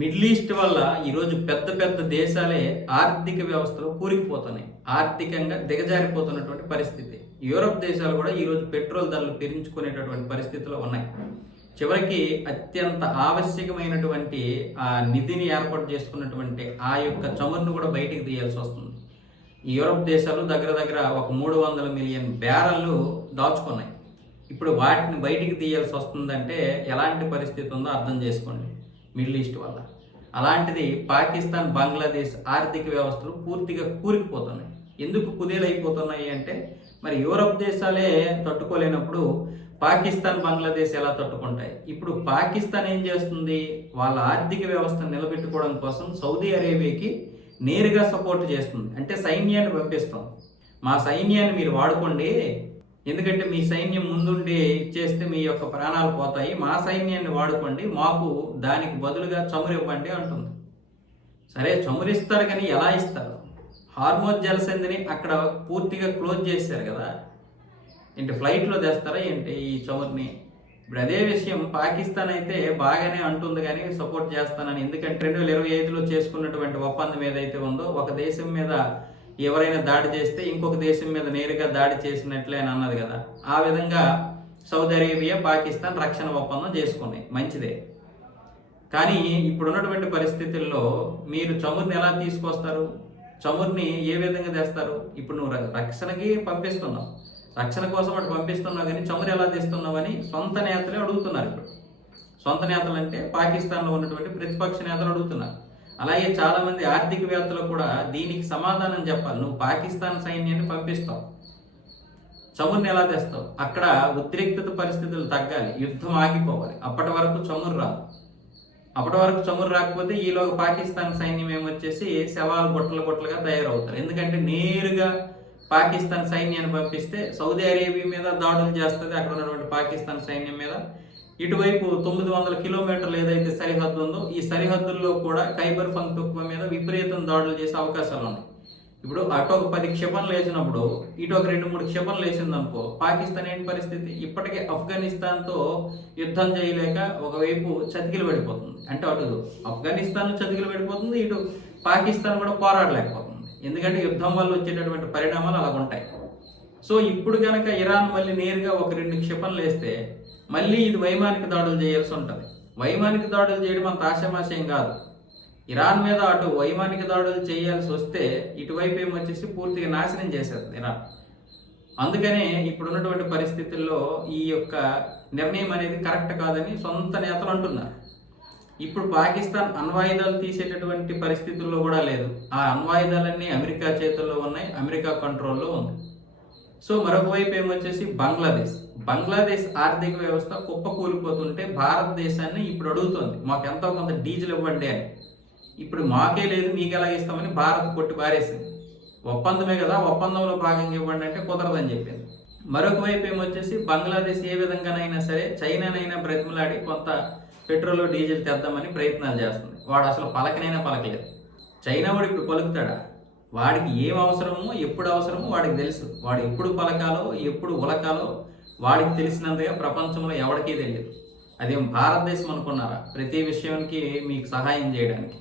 Middle east వల్ల ఈరోజు పెద్ద పెద్ద దేశాలే ఆర్థిక వ్యవస్థలో కూరుకుపోతున్నాయి. ఆర్థికంగా దిగజారిపోతున్నటువంటి పరిస్థితి. యూరప్ దేశాలు కూడా ఈరోజు పెట్రోల్ ధరలు పెంచుకునేటటువంటి పరిస్థితిలో ఉన్నాయి. చివరికి అత్యంత ఆవశ్యకమైనటువంటి ఆ నిధిని ఏర్పాటు చేసుకున్నటువంటి ఆ యొక్క చమురును కూడా బయటికి తీయాల్సి వస్తుంది. ఈ యూరప్ దేశాలు దగ్గర దగ్గర ఒక 300 మిలియన్ బ్యారళ్ళు దాచుకున్నాయి. ఇప్పుడు వాటిని బయటికి తీయాల్సి వస్తుందంటే ఎలాంటి పరిస్థితి ఉందో అర్థం చేసుకోండి మిడిల్ ఈస్ట్ వల్ల. అలాంటిది పాకిస్తాన్, బంగ్లాదేశ్ ఆర్థిక వ్యవస్థలు పూర్తిగా కూరుకుపోతున్నాయి. ఎందుకు కుదేలైపోతున్నాయి అంటే మరి యూరప్ దేశాలే తట్టుకోలేనప్పుడు పాకిస్తాన్, బంగ్లాదేశ్ ఎలా తట్టుకుంటాయి? ఇప్పుడు పాకిస్తాన్ ఏం చేస్తుంది? వాళ్ళ ఆర్థిక వ్యవస్థను నిలబెట్టుకోవడం కోసం సౌదీ అరేబియాకి నేరుగా సపోర్ట్ చేస్తుంది. అంటే సైన్యాన్ని పంపిస్తాం, మా సైన్యాన్ని మీరు వాడుకోండి, ఎందుకంటే మీ సైన్యం ముందుండి ఇచ్చేస్తే మీ యొక్క ప్రాణాలు పోతాయి, మా సైన్యాన్ని వాడుకోండి, మాకు దానికి బదులుగా చమురు ఇవ్వండి అంటుంది. సరే చమురిస్తారు కానీ ఎలా ఇస్తారు? హార్మోజ్ జలసంధిని అక్కడ పూర్తిగా క్లోజ్ చేశారు కదా, ఏంటి ఫ్లైట్లో తెస్తారా ఏంటి ఈ చమురుని? ఇప్పుడు అదే విషయం పాకిస్తాన్ అయితే బాగానే అంటుంది కానీ సపోర్ట్ చేస్తానని. ఎందుకంటే 2025లో చేసుకున్నటువంటి ఒప్పందం ఏదైతే ఉందో, ఒక దేశం మీద ఎవరైనా దాడి చేస్తే ఇంకొక దేశం మీద నేరుగా దాడి చేసినట్లే అని అన్నది కదా. ఆ విధంగా సౌదీ అరేబియా, పాకిస్తాన్ రక్షణ ఒప్పందం చేసుకున్నాయి, మంచిదే. కానీ ఇప్పుడున్నటువంటి పరిస్థితుల్లో మీరు చమురుని ఎలా తీసుకొస్తారు? చమురుని ఏ విధంగా తెస్తారు? ఇప్పుడు నువ్వు రక్షణకి పంపిస్తున్నావు, రక్షణ కోసం అటు పంపిస్తున్నావు, కానీ చమురు ఎలా తెస్తున్నావు అని సొంత నేతలే అడుగుతున్నారు. ఇప్పుడు సొంత నేతలు అంటే పాకిస్తాన్లో ఉన్నటువంటి ప్రతిపక్ష నేతలు అడుగుతున్నారు. అలాగే చాలామంది ఆర్థికవేత్తలు కూడా దీనికి సమాధానం చెప్పాలి. నువ్వు పాకిస్తాన్ సైన్యాన్ని పంపిస్తావు, చమురుని ఎలా తెస్తావు? అక్కడ ఉద్రిక్తత పరిస్థితులు తగ్గాలి, యుద్ధం ఆగిపోవాలి, అప్పటి వరకు చమురు రాదు. అప్పటి వరకు చమురు రాకపోతే ఈలోగా పాకిస్తాన్ సైన్యం ఏమొచ్చేసి శవాలు గుట్టలుగా తయారవుతారు. ఎందుకంటే నేరుగా పాకిస్తాన్ సైన్యాన్ని పంపిస్తే సౌదీ అరేబియా మీద దాడులు చేస్తుంది, అక్కడ ఉన్నటువంటి పాకిస్తాన్ సైన్యం మీద. ఇటువైపు 900 కిలోమీటర్లు ఏదైతే సరిహద్దు ఉందో, ఈ సరిహద్దుల్లో కూడా ఖైబర్ పఖ్తూన్ఖ్వా మీద విపరీతం దాడులు చేసే అవకాశాలు ఉన్నాయి. ఇప్పుడు అటు ఒక 10 క్షిపణులు వేసినప్పుడు ఇటు ఒక 2-3 క్షిపణులు వేసిందనుకో, పాకిస్తాన్ ఏంటి పరిస్థితి? ఇప్పటికే ఆఫ్ఘనిస్తాన్తో యుద్ధం చేయలేక ఒకవైపు చతికిలు పడిపోతుంది. అంటే అటు ఆఫ్ఘనిస్తాన్ చతికిలు పడిపోతుంది, ఇటు పాకిస్తాన్ కూడా పోరాడలేకపోతుంది. ఎందుకంటే యుద్ధం వల్ల వచ్చేటటువంటి పరిణామాలు అలా ఉంటాయి. సో ఇప్పుడు కనుక ఇరాన్ మళ్ళీ నేరుగా ఒక 2 క్షిపణులు వేస్తే మళ్ళీ ఇది వైమానిక దాడులు చేయాల్సి ఉంటుంది. వైమానిక దాడులు చేయడం అంత ఆషామాషయం కాదు. ఇరాన్ మీద అటు వైమానిక దాడులు చేయాల్సి వస్తే ఇటువైపు ఏమొచ్చేసి పూర్తిగా నాశనం చేసేస్తుంది ఇరాన్. అందుకనే ఇప్పుడున్నటువంటి పరిస్థితుల్లో ఈ యొక్క నిర్ణయం అనేది కరెక్ట్ కాదని సొంత నేతలు అంటున్నారు. ఇప్పుడు పాకిస్తాన్ అణ్వాయుధాలు తీసేటటువంటి పరిస్థితుల్లో కూడా లేదు. ఆ అణ్వాయుధాలన్నీ అమెరికా చేతుల్లో ఉన్నాయి, అమెరికా కంట్రోల్లో ఉంది. సో మరొక వైపు ఏమొచ్చేసి బంగ్లాదేశ్ ఆర్థిక వ్యవస్థ కుప్పకూలిపోతుంటే భారతదేశాన్ని ఇప్పుడు అడుగుతోంది, మాకు ఎంతో కొంత డీజిల్ ఇవ్వండి అని. ఇప్పుడు మాకే లేదు, మీకు ఎలా ఇస్తామని భారత్ కొట్టి పారేసింది. ఒప్పందమే కదా, ఒప్పందంలో భాగంగా ఇవ్వండి అంటే కుదరదని చెప్పింది. మరొక వైపు ఏమొచ్చేసి బంగ్లాదేశ్ ఏ విధంగానైనా సరే చైనానైనా బ్రతిమలాడి కొంత పెట్రోల్, డీజిల్ తెద్దామని ప్రయత్నాలు చేస్తుంది. వాడు అసలు పలకనైనా పలకలేదు. చైనా వాడు ఇప్పుడు పలుకుతాడా? వాడికి ఏం అవసరమో, ఎప్పుడు అవసరమో వాడికి తెలుసు. వాడు ఎప్పుడు పలకాలో, ఎప్పుడు ఉలకాలో వాడికి తెలిసినంతగా ప్రపంచంలో ఎవరికీ తెలియదు. అదేం భారతదేశం అనుకున్నారా ప్రతి విషయానికి మీకు సహాయం చేయడానికి?